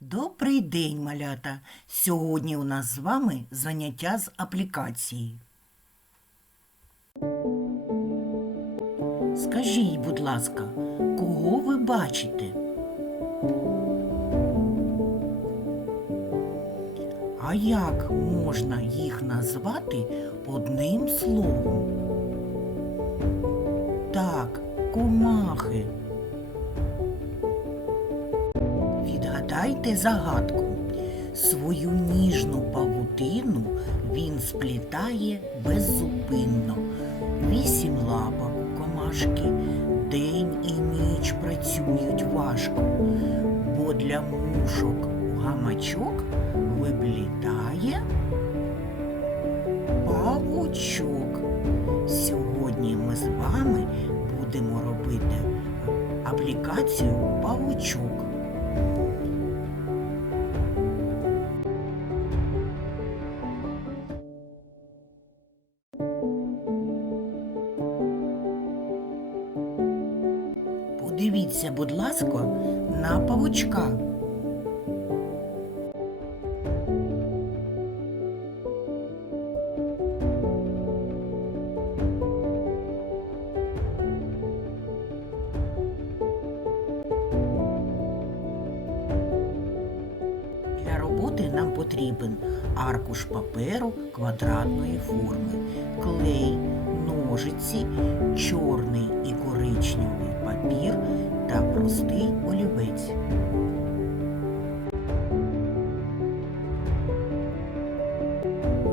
Добрий день, малята! Сьогодні у нас з вами заняття з аплікації. Скажіть, будь ласка, кого ви бачите? А як можна їх назвати одним словом? Так, комахи. Відгадайте загадку. Свою ніжну павутину він сплітає беззупинно. Вісім лапок комашки, день і ніч працюють важко, бо для мушок гамачок виплітає павучок. Сьогодні ми з вами будемо робити аплікацію павучок. Подивіться, будь ласка, на павучка. Для роботи нам потрібен аркуш паперу квадратної форми, клей, ножиці, чорний і коричневий папір та простий олівець.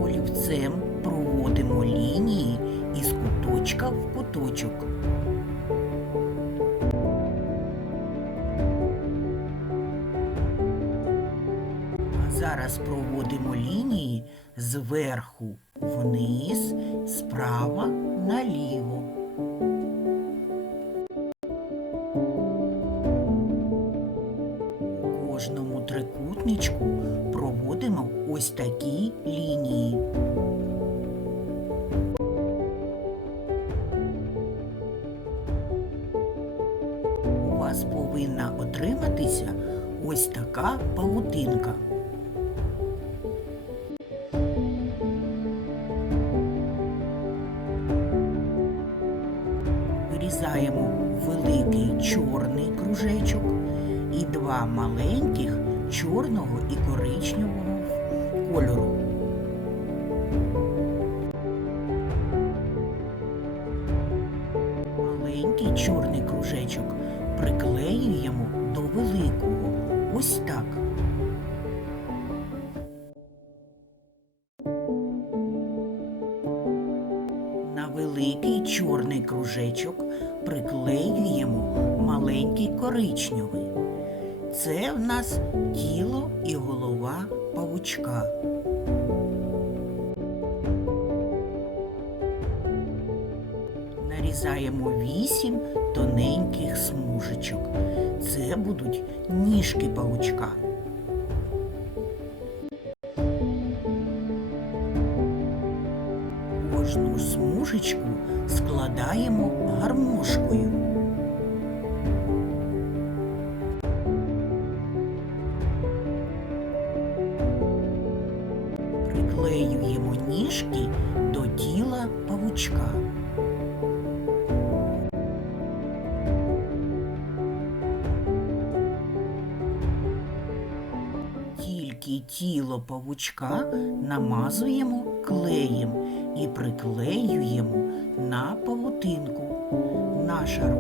Олівцем проводимо лінії із куточка в куточок. Зараз проводимо лінії зверху вниз, справа наліво. У кожному трикутничку проводимо ось такі лінії. У вас повинна отриматися ось така павутинка. Вирізаємо великий чорний кружечок і два маленьких чорного і коричневого кольору. Маленький чорний кружечок приклеюємо до великого. Ось так. Великий чорний кружечок приклеюємо маленький коричневий. Це в нас тіло і голова павучка. Нарізаємо вісім тоненьких смужечок. Це будуть ніжки павучка. Кожну смужечку складаємо гармошкою. Приклеюємо ніжки до тіла павучка. Тільки тіло павучка намазуємо клеєм і приклеюємо на павутинку. Наша